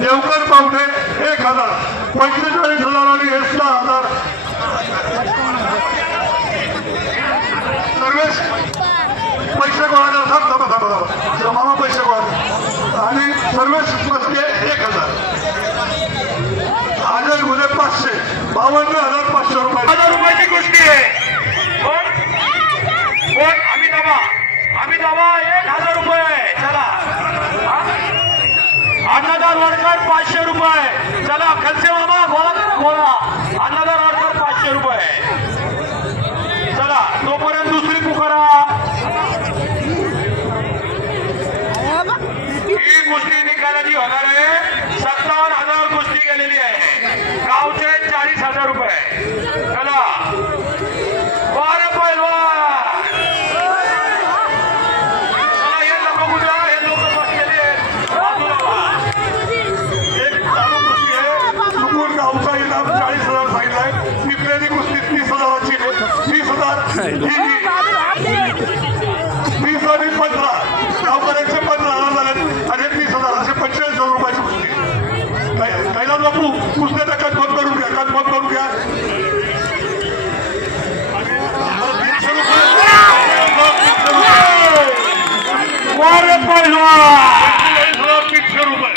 देवकर पावठे 1000, 45,000 आणि 60,000. सर्वेश पैसे गोळा थांबा मामा पैसे गोळा आणि सर्वेश मस्के 1000. अजय गुले 500, 52,500 रुपये. 1000 रुपयाची कुस्ती आहे. कोण आम्ही दावा 1000 रुपये. चला अन्नदार वडकर 500 रुपये. चला खलसे मामा गोळा अन्नदार वडकर 500 रुपये. चला तोपर्यंत दुसरी पुकारा. ही कुस्ती निकालाची होणार आहे. 57,000 कुस्ती गेलेली आहे. गावचे 40,000 रुपये. चला वारे पैलवान. चला हे लोक कुठे हे लोक बसलेले आहेत बाजूला. एक चालू कुस्ती आहे. चुकून गावचा इनाम 40,000 सांगितलाय. पिपलेली कुस्ती 30,000ची आहे. 30,000 30 आणि 15 गावकऱ्यांचे 15,000 झाले आणि 30,000 असे 45,000 रुपयाची कुस्ती. कैलास बापू कुस्त्याचा कन्फर्म करून घ्या. 300 रुपये.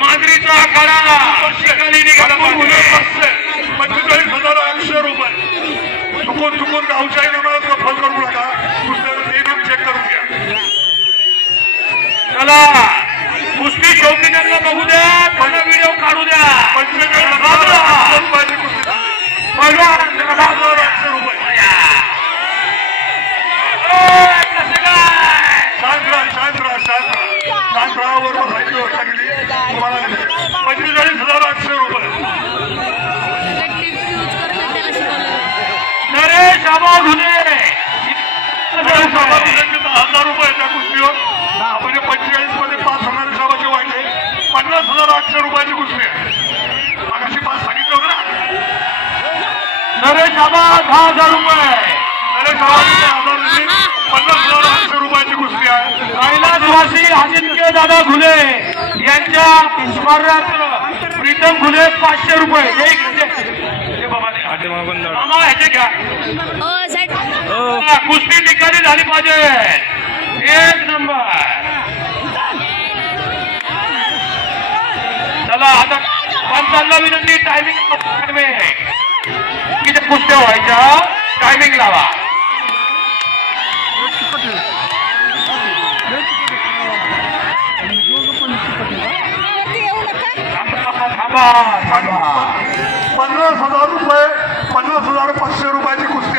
मांजरीचा आखाडा शिकाली निघाला. 45,800 रुपये. चुकून गावच्या इनामाला फोन करू नका. कुस्त्याचा इनाम चेक करून घ्या. चला कुस्ती शौकीनांना बघू द्या. मला व्हिडिओ काढू द्या. 45,000 रुपयाची कुस्ती. 50,000 रुपये. शांत राहावर माहिती व्यवस्था केली तुम्हाला. 45,800 रुपये. नरेश आबा घुले 1000 रुपये त्या कुस्तीवर. म्हणजे 45 मध्ये 5 होणारे साहेबाचे वाटले. 50,800 रुपयाची कुस्ती आहे. मागाशी 5 सांगितलं होतं ना. नरेश आबा 10,000 रुपये. नरेश आबा 50,800 रुपयाची कुस्ती आहे. कैलासवासी आदित्य दादा घुले यांच्या स्मरणार्थ प्रीतम घुले 500 रुपये. मामा ह्याचे घ्या. कुस्ती निकाली झाली पाहिजे. 1 नंबर. चला आता पंचांना विनंती. टायमिंग किती कुस्त्या व्हायच्या टायमिंग लावा. $50,000 50,500 रुपयाची कुस्ती.